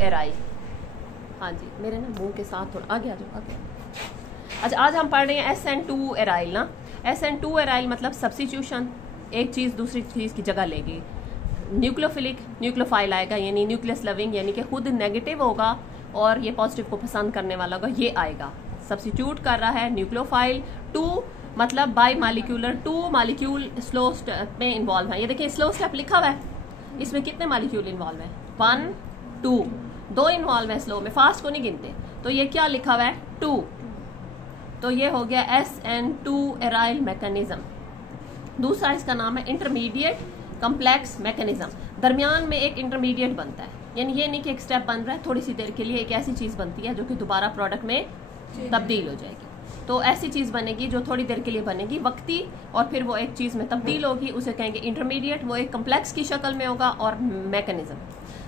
Aryl. हाँ जी, मेरे ना मुंह के साथ थोड़ा आगे आ जाओ, आगे। अच्छा, आज हम पढ़ रहे हैं SN2 एराइल ना। SN2 एराइल मतलब सब्स्टिट्यूशन, एक चीज़ दूसरी चीज़ की जगह लेगी। न्यूक्लियोफिलिक, न्यूक्लियोफाइल आएगा, यानी न्यूक्लियस लविंग, यानी कि खुद नेगेटिव होगा और ये पॉजिटिव को पसंद करने वाला होगा, ये आएगा। सब्स्टिट्यूट कर रहा है न्यूक्लियोफाइल। 2 मतलब by molecular, 2 molecule slow step में इन्वॉल्व है। ये देखिए स्लो स्टेप लिखा हुआ है, इसमें कितने मालिक्यूल इन्वॉल्व है? 1 2, 2 इन्वॉल्व है स्लो में, फास्ट को नहीं गिनते। तो ये क्या लिखा हुआ है? 2। तो ये हो गया SN2 एराइल मैकेनिज्म। दूसरा इसका नाम है इंटरमीडिएट कम्प्लेक्स मैकेनिज्म। दरमियान में एक इंटरमीडिएट बनता है, यानी ये नहीं कि एक स्टेप बन रहा है, थोड़ी सी देर के लिए एक ऐसी चीज बनती है जो कि दोबारा प्रोडक्ट में तब्दील हो जाएगी। तो ऐसी चीज बनेगी जो थोड़ी देर के लिए बनेगी वक्ती, और फिर वो एक चीज में तब्दील होगी, उसे कहेंगे इंटरमीडिएट। वो एक कम्प्लेक्स की शक्ल में होगा। और mechanism,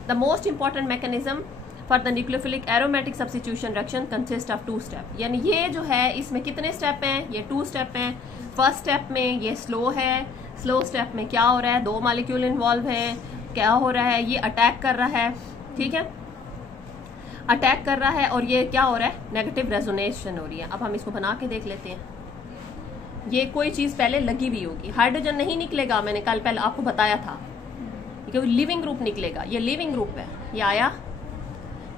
the most important mechanism for the nucleophilic aromatic substitution reaction consist of 2 step. यानी ये जो है इसमें कितने स्टेप हैं? ये 2 स्टेप हैं। फर्स्ट स्टेप में ये स्लो है, स्लो स्टेप में क्या हो रहा है? 2 मॉलिक्यूल इन्वॉल्व हैं। क्या हो रहा है? ये अटैक कर रहा है, ठीक है, अटैक कर रहा है। और ये क्या हो रहा है? नेगेटिव रेजोनेशन हो रही है। अब हम इसको बना के देख लेते हैं। ये कोई चीज पहले लगी हुई होगी, हाइड्रोजन नहीं निकलेगा, मैंने कल पहले आपको बताया था, क्योंकि लिविंग ग्रुप निकलेगा। ये लिविंग ग्रुप है, ये आया।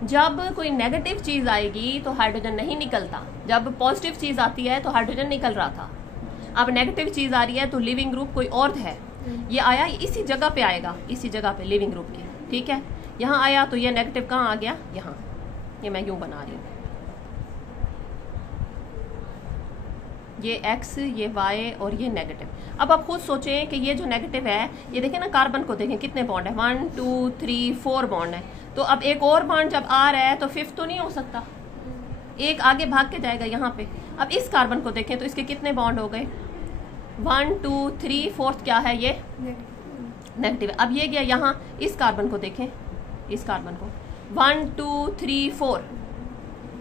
जब कोई नेगेटिव चीज आएगी तो हाइड्रोजन नहीं निकलता, जब पॉजिटिव चीज आती है तो हाइड्रोजन निकल रहा था। अब नेगेटिव चीज आ रही है तो लिविंग ग्रुप कोई और है, ये आया, इसी जगह पे आएगा, इसी जगह पे लिविंग ग्रुप की, ठीक है। यहाँ आया तो ये नेगेटिव कहाँ आ गया? यहाँ। ये मैं यूं बना रही हूँ, ये X, ये Y और ये नेगेटिव। अब आप खुद सोचें कि ये जो नेगेटिव है, ये देखें ना, कार्बन को देखें कितने बॉन्ड है? 1 2 3 4 बॉन्ड है। तो अब एक और बॉन्ड जब आ रहा है तो 5th तो नहीं हो सकता, एक आगे भाग के जाएगा यहाँ पे। अब इस कार्बन को देखें तो इसके कितने बॉन्ड हो गए? 1 2 3, 4th क्या है? ये नेगेटिव है। अब ये गया यहाँ, इस कार्बन को देखें, इस कार्बन को 1 2 3 4,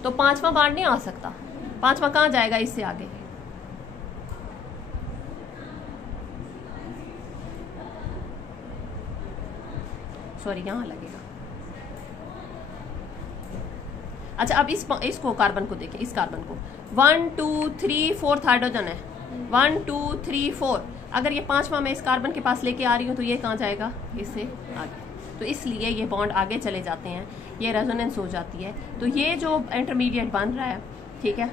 तो 5वां बॉन्ड नहीं आ सकता। 5वां कहाँ जाएगा? इससे आगे। सॉरी, यहाँ लगेगा। अच्छा, अब इसको कार्बन को देखें, इस कार्बन को 1 2 3 4 हाइड्रोजन है, 1 2 3 4। अगर ये 5वां मैं इस कार्बन के पास लेके आ रही हूँ तो ये कहाँ जाएगा? इससे आगे। तो इसलिए ये बॉन्ड आगे चले जाते हैं, ये रेजोनेंस हो जाती है। तो ये जो इंटरमीडिएट बन रहा है, ठीक है,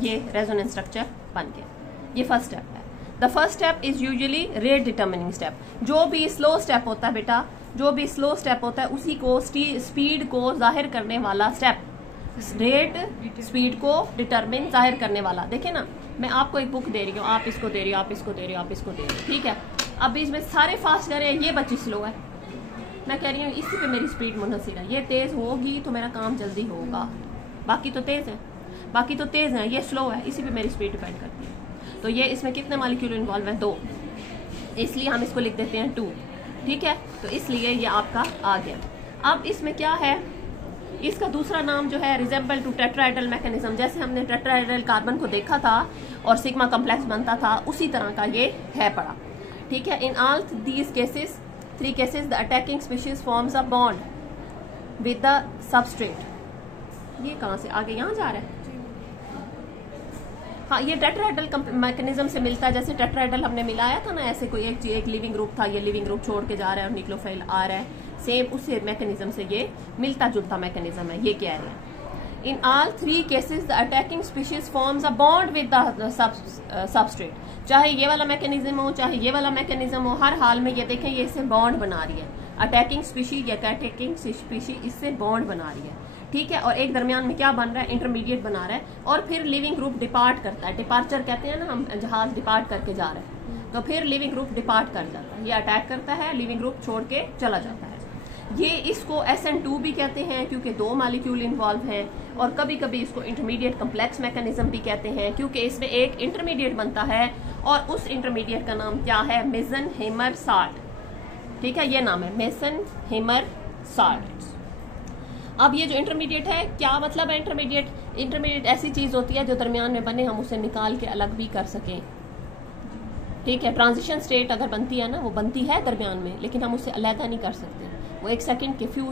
ये रेजोनेंस स्ट्रक्चर बन गया। ये फर्स्ट स्टेप है। The first step is usually rate determining step. जो भी स्लो स्टेप होता है बेटा, जो भी स्लो स्टेप होता है उसी को स्पीड को जाहिर करने वाला स्टेप, रेट स्पीड को डिटरमिन जाहिर करने वाला। देखे ना, मैं आपको एक बुक दे रही हूँ, आप इसको दे रही हो, आप इसको दे रही हो, आप इसको दे रही हो, ठीक है। अब इसमें सारे फास्ट कर रहे हैं, ये बच्ची स्लो है। मैं कह रही हूँ इसी पे मेरी स्पीड मुनहसिर है, ये तेज होगी तो मेरा काम जल्दी होगा। बाकी तो तेज है, बाकी तो तेज है, ये स्लो है, इसी पे मेरी स्पीड डिपेंड करती है। तो ये इसमें कितने मॉलिक्यूल इन्वॉल्व है? 2, इसलिए हम इसको लिख देते हैं 2, ठीक है। तो इसलिए ये आपका आ गया। अब इसमें क्या है? इसका दूसरा नाम जो है रिजेंबल टू टेट्राहेड्रल मैकेनिज्म। जैसे हमने टेट्राहेड्रल कार्बन को देखा था और सिग्मा कम्प्लेक्स बनता था, उसी तरह का ये है पड़ा, ठीक है। In all these cases, 3 cases, the attacking species forms a bond with the substrate. ये कहाँ से आगे यहाँ जा रहा है? हाँ, ये टेट्राहेड्रल मैकेनिज्म से मिलता है। जैसे टेट्राहेड्रल हमने मिलाया था ना, ऐसे कोई एक लिविंग ग्रुप था, ये लिविंग ग्रुप छोड़ के जा रहा है और न्यूक्लियोफाइल आ रहा है, सेम उसी मैकेनिज्म से ये मिलता जुलता मैकेनिज्म है, ये कह रहे हैं। In all 3 cases the attacking species forms a bond with the substrate. चाहे ये वाला मैकेनिज्म हो, चाहे ये वाला मैकेनिज्म हो, हर हाल में ये देखें, ये इससे बॉन्ड बना रही है। अटैकिंग स्पीशीज या अटैकिंग स्पीशीज इससे बॉन्ड बना रही है, ठीक है। और एक दरमियान में क्या बन रहा है? इंटरमीडिएट बना रहा है। और फिर लिविंग ग्रुप डिपार्ट करता है, डिपार्चर कहते हैं ना, हम जहाज डिपार्ट करके जा रहे हैं, तो फिर लिविंग ग्रुप डिपार्ट कर जाता है, ये अटैक करता है, लिविंग ग्रुप छोड़ के चला जाता है। ये इसको SN2 भी कहते हैं क्योंकि 2 मॉलिक्यूल इन्वॉल्व हैं, और कभी कभी इसको इंटरमीडिएट कम्प्लेक्स मैकेनिज्म भी कहते हैं क्योंकि इसमें एक इंटरमीडिएट बनता है और उस इंटरमीडिएट का नाम क्या है? मेसन-हेमर साल्ट, ठीक है, ये नाम है मेसन-हेमर साल्ट। अब ये जो इंटरमीडिएट है, क्या मतलब है इंटरमीडिएट? इंटरमीडिएट ऐसी चीज होती है जो दरमियान में बने, हम उसे निकाल के अलग भी कर सकें, ठीक है। ट्रांजिशन स्टेट अगर बनती है ना, वो बनती है दरमियान में, लेकिन हम उससे अलहदा नहीं कर सकते, वो 1 सेकंड के फ्यू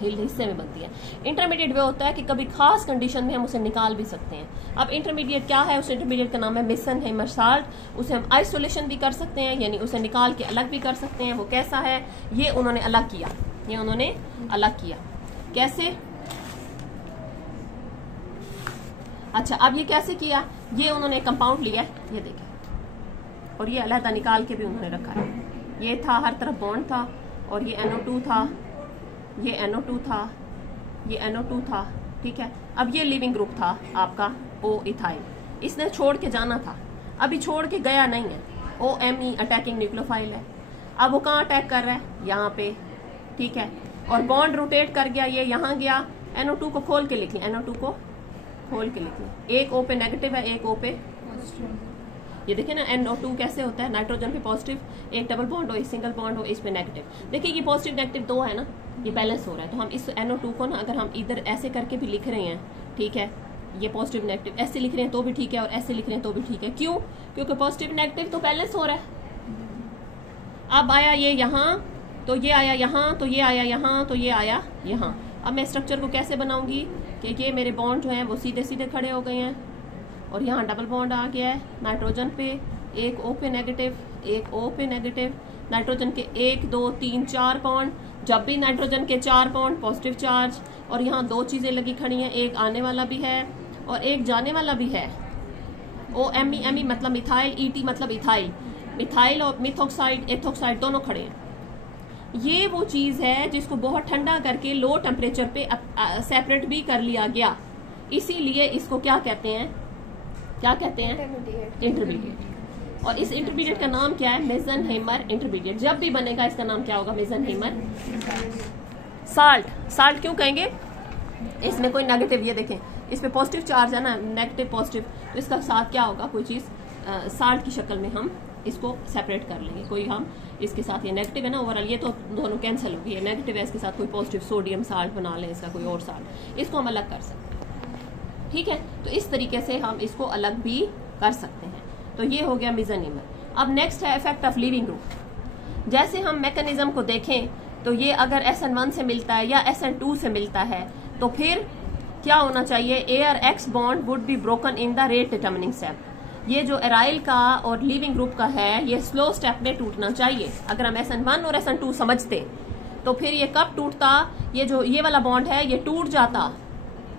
हिस्से में बनती है। इंटरमीडिएट वे होता है कि कभी खास कंडीशन में हम उसे निकाल भी सकते हैं। अब इंटरमीडिएट क्या है, उस इंटरमीडिएट का नाम है मेसेनहाइमर साल्ट। उसे हम आइसोलेशन भी कर सकते हैं, यानी उसे निकाल के अलग भी कर सकते हैं। वो कैसा है, ये उन्होंने अलग किया, ये उन्होंने अलग किया। कैसे? अच्छा, अब ये कैसे किया, ये उन्होंने कंपाउंड लिया, ये देखें, और ये अलहदा निकाल के भी उन्होंने रखा है। ये था, हर तरफ बॉन्ड था, और ये NO2 था, ये NO2 था, ये NO2 था, ठीक है। अब ये लिविंग ग्रुप था आपका O इथाइल, इसने छोड़ के जाना था, अभी छोड़ के गया नहीं है। OMe अटैकिंग न्यूक्लियोफाइल है। अब वो कहाँ अटैक कर रहा है, यहाँ पे, ठीक है। और बॉन्ड रोटेट कर गया, ये यहाँ गया। NO2 को खोल के लिख लें, NO2 को खोल के लिख लें। एक O पे नेगेटिव है, एक O पे, ये देखिए ना NO2 कैसे होता है, नाइट्रोजन पे पॉजिटिव, एक डबल बॉन्ड हो, एक सिंगल बॉन्ड हो, इस पे नेगेटिव। देखिए ये पॉजिटिव नेगेटिव 2 है ना, ये बैलेंस हो रहा है। तो हम इस NO2 को ना, अगर हम इधर ऐसे करके भी लिख रहे हैं, ठीक है, ये पॉजिटिव नेगेटिव ऐसे लिख रहे हैं तो भी ठीक है, और ऐसे लिख रहे हैं तो भी ठीक है। क्यों? क्योंकि पॉजिटिव नेगेटिव तो बैलेंस हो रहा है। अब आया ये यहाँ, तो ये आया यहाँ, तो ये आया यहाँ, तो ये आया यहाँ। अब मैं स्ट्रक्चर को कैसे बनाऊंगी कि ये मेरे बॉन्ड जो हैं वो सीधे सीधे खड़े हो गए हैं, और यहाँ डबल बॉन्ड आ गया है नाइट्रोजन पे, एक O पे नेगेटिव, एक O पे नेगेटिव। नाइट्रोजन के 1 2 3 4 बॉन्ड, जब भी नाइट्रोजन के 4 बॉन्ड पॉजिटिव चार्ज, और यहाँ 2 चीजें लगी खड़ी हैं, एक आने वाला भी है और एक जाने वाला भी है। OMe मतलब मिथाइल, ET मतलब इथाइल, मिथाइल और मिथॉक्साइड एथॉक्साइड दोनों खड़े हैं। ये वो चीज है जिसको बहुत ठंडा करके लो टेम्परेचर पे सेपरेट भी कर लिया गया, इसीलिए इसको क्या कहते हैं, क्या कहते हैं, इंटरमीडिएट। और इस इंटरमीडिएट का नाम क्या है, मेसेनहाइमर इंटरमीडिएट। जब भी बनेगा इसका नाम क्या होगा, मेसेनहाइमर साल्ट। साल्ट क्यों कहेंगे, इसमें कोई नेगेटिव, ये देखें इस पे पॉजिटिव चार्ज है ना, नेगेटिव पॉजिटिव, तो इसका साथ क्या होगा, कोई चीज साल्ट की शक्ल में हम इसको सेपरेट कर लेंगे। कोई हम इसके साथ, ये नेगेटिव है ना ओवरऑल, ये तो दोनों कैंसिल होगी, ये नेगेटिव है, इसके साथ कोई पॉजिटिव सोडियम साल्ट बना लें, इसका कोई और साल्ट, इसको हम अलग कर सकते हैं, ठीक है। तो इस तरीके से हम इसको अलग भी कर सकते हैं। तो ये हो गया मेसेनहाइमर। अब नेक्स्ट है इफेक्ट ऑफ लीविंग ग्रुप। जैसे हम मैकेनिज्म को देखें तो ये अगर SN1 से मिलता है या SN2 से मिलता है, तो फिर क्या होना चाहिए, AR-X bond would be broken in the rate determining step. ये जो एराइल का और लिविंग ग्रुप का है, ये स्लो स्टेप में टूटना चाहिए। अगर हम SN1 और SN2 समझते तो फिर ये कब टूटता, ये जो ये वाला बॉन्ड है ये टूट जाता,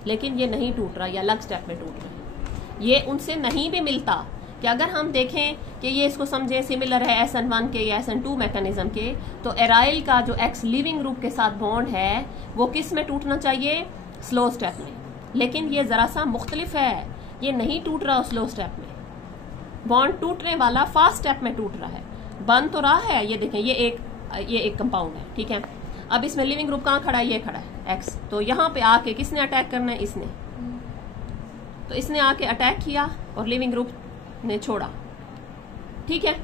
लेकिन ये नहीं टूट रहा, ये अलग स्टेप में टूट रहा है। ये उनसे नहीं भी मिलता कि अगर हम देखें कि ये इसको समझे सिमिलर है SN1 के या SN2 मैकेनिज्म के, तो एराइल का जो X लिविंग ग्रुप के साथ बॉन्ड है वो किस में टूटना चाहिए, स्लो स्टेप में। लेकिन ये जरा सा मुख्तलिफ है, ये नहीं टूट रहा स्लो स्टेप में, बॉन्ड टूटने वाला फास्ट स्टेप में टूट रहा है। बन तो रहा है, ये देखें ये एक कंपाउंड है, ठीक है। अब इसमें लिविंग ग्रुप कहाँ खड़ा है, ये खड़ा है X, तो यहाँ पे आके किसने अटैक करना है, इसने, तो इसने आके अटैक किया और लिविंग ग्रुप ने छोड़ा, ठीक है।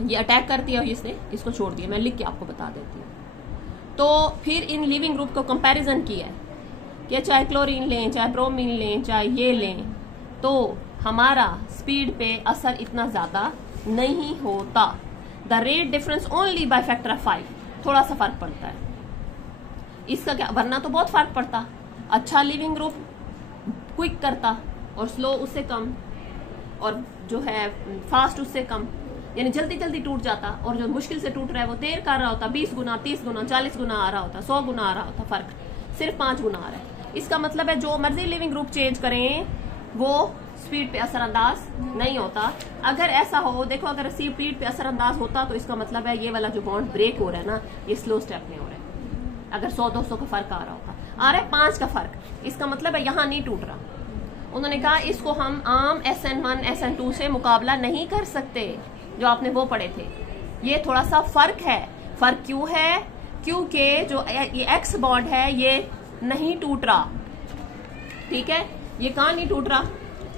ये अटैक कर दिया, इसने इसको छोड़ दिया, मैं लिख के आपको बता देती हूँ। तो फिर इन लिविंग ग्रुप को कंपैरिजन किया है कि चाहे क्लोरीन लें, चाहे ब्रोमीन लें, चाहे ये लें, तो हमारा स्पीड पे असर इतना ज्यादा नहीं होता। The rate difference only by factor of 5, थोड़ा सा फर्क पड़ता है इसका, क्या वरना तो बहुत फर्क पड़ता। अच्छा लिविंग ग्रुप क्विक करता और स्लो उससे कम, और जो है फास्ट उससे कम, यानी जल्दी जल्दी टूट जाता, और जो मुश्किल से टूट रहा है वो देर कर रहा होता, 20 गुना 30 गुना 40 गुना आ रहा होता, 100 गुना आ रहा होता, फर्क सिर्फ 5 गुना आ रहा है। इसका मतलब है जो मर्जी लिविंग ग्रुप चेंज करें वो स्पीड पे असरअंदाज नहीं होता। अगर ऐसा हो, देखो अगर स्पीड पे असरअंदाज होता तो इसका मतलब है ये वाला जो बॉन्ड ब्रेक हो रहा है ना, ये स्लो स्टेप में हो रहा है। अगर 100-200 का फर्क आ रहा होता, आ रहा है 5 का फर्क, इसका मतलब है यहाँ नहीं टूट रहा। उन्होंने कहा इसको हम आम SN1 SN2 से मुकाबला नहीं कर सकते, जो आपने वो पढ़े थे। ये थोड़ा सा फर्क है। फर्क क्यों है, क्योंकि जो ये X बॉन्ड है ये नहीं टूट रहा, ठीक है। ये कहाँ नहीं टूट रहा,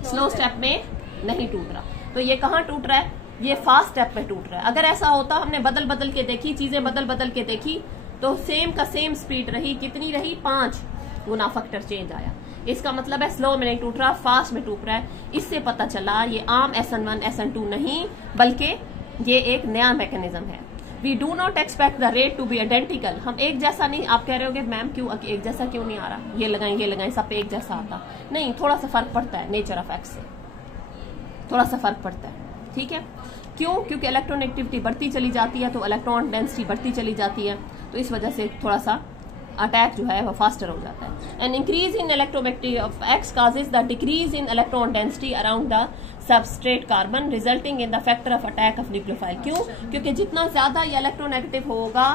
स्लो स्टेप में नहीं टूट रहा, तो ये कहाँ टूट रहा है, ये फास्ट स्टेप में टूट रहा है। अगर ऐसा होता, हमने बदल बदल के देखी, चीजें बदल बदल के देखी, तो सेम का सेम स्पीड रही, कितनी रही, 5 गुना फैक्टर चेंज आया। इसका मतलब है स्लो में नहीं टूट रहा, फास्ट में टूट रहा है। इससे पता चला ये आम SN1 SN2 नहीं बल्कि ये एक नया मैकेनिज्म है। We do not expect the rate to be identical. हम एक जैसा नहीं, आप कह रहे होगे मैम क्यों एक जैसा क्यों नहीं आ रहा, ये लगाएं सब पे एक जैसा आता नहीं, थोड़ा सा फर्क पड़ता है नेचर ऑफ एक्स से, थोड़ा सा फर्क पड़ता है, ठीक है। क्यों? क्योंकि इलेक्ट्रोनेगेटिविटी बढ़ती चली जाती है तो इलेक्ट्रॉन डेंसिटी बढ़ती चली जाती है, तो इस वजह से थोड़ा सा अटैक जो है वो फास्टर हो जाता है। An increase in electronegativity of x causes the decrease in electron density around the substrate carbon resulting in the factor of attack of nucleophile. क्यों? क्योंकि जितना ज्यादा ये इलेक्ट्रोनेगेटिव होगा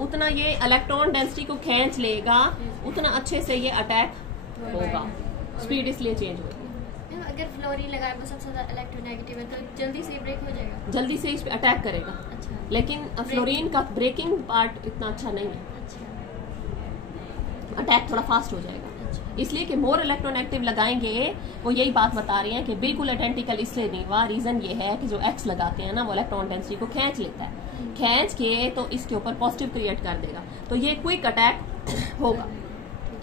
उतना ये इलेक्ट्रॉन डेंसिटी को खींच लेगा, उतना अच्छे से ये अटैक होगा, स्पीड इसलिए चेंज होगी। अगर फ्लोरीन लगाए वो सबसे ज्यादा इलेक्ट्रोनेगेटिव है तो जल्दी से ब्रेक हो जाएगा, जल्दी से इस पे अटैक करेगा। अच्छा। लेकिन फ्लोरीन का ब्रेकिंग पार्ट इतना अच्छा नहीं है, अच्छा। अटैक थोड़ा फास्ट हो जाएगा। इसलिए कि मोर इलेक्ट्रोनेगेटिव लगाएंगे, वो यही बात बता रहे हैं कि बिल्कुल आइडेंटिकल इसलिए नहीं हुआ। रीजन ये है कि जो एक्स लगाते हैं ना वो इलेक्ट्रॉन डेंसिटी को खींच लेता है, खींच के तो इसके ऊपर पॉजिटिव क्रिएट कर देगा, तो ये क्विक अटैक होगा,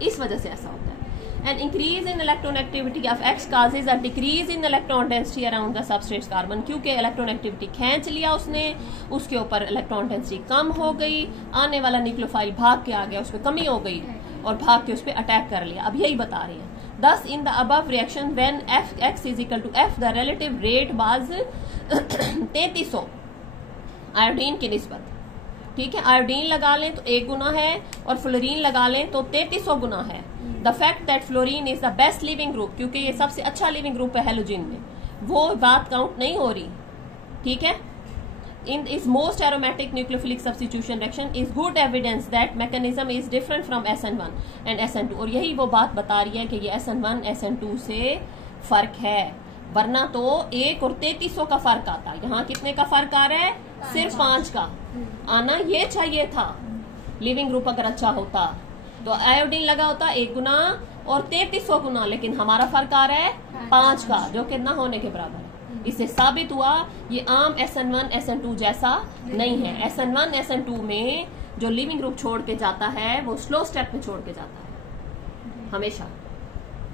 इस वजह से ऐसा होता है। An increase in electronegativity of X causes a decrease in electron density around the substrate carbon। क्योंकि इलेक्ट्रोनेगेटिविटी खींच लिया उसने, उसके ऊपर इलेक्ट्रॉन डेंसिटी कम हो गई, आने वाला न्यूक्लियोफाइल भाग के आ गया, उस पर कमी हो गई और भाग के उस पर अटैक कर लिया। अब यही बता रही है। Thus in the above reaction when X is equal to F the relative rate was 3300 iodine की निस्बत, ठीक है। आयोडीन लगा लें तो 1 गुना है और फ्लोरीन लगा लें तो 3300 गुना है। The fact that fluorine is the best leaving group, क्योंकि ये सबसे अच्छा लिविंग ग्रुप है हेलोजन में, वो बात काउंट नहीं हो रही, ठीक है। In is most aromatic nucleophilic substitution reaction is good evidence that mechanism is different from SN1 and SN2। और यही वो बात बता रही है कि ये SN1 SN2 से फर्क है, वरना तो 1 और 3300 का फर्क आता। यहाँ कितने का फर्क आ रहा है? सिर्फ 5 का। आना ये चाहिए था, लिविंग ग्रुप अगर अच्छा होता तो आयोडीन लगा होता 1 गुना और 3300 गुना, लेकिन हमारा फर्क आ रहा है 5 का, जो कि ना होने के बराबर है। इससे साबित हुआ ये आम SN1 SN2 जैसा नहीं है। SN1 SN2 में जो लिविंग ग्रुप छोड़ के जाता है वो स्लो स्टेप में छोड़ के जाता है, हमेशा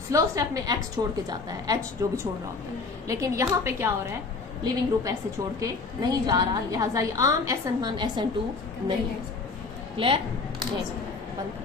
स्लो स्टेप में X छोड़ के जाता है, H जो भी छोड़ रहा होता है। लेकिन यहाँ पे क्या हो रहा है, लिविंग ग्रुप ऐसे छोड़ के नहीं जा रहा, लिहाजा ये आम SN1 SN2 नहीं है। क्लियर? नहीं बंद।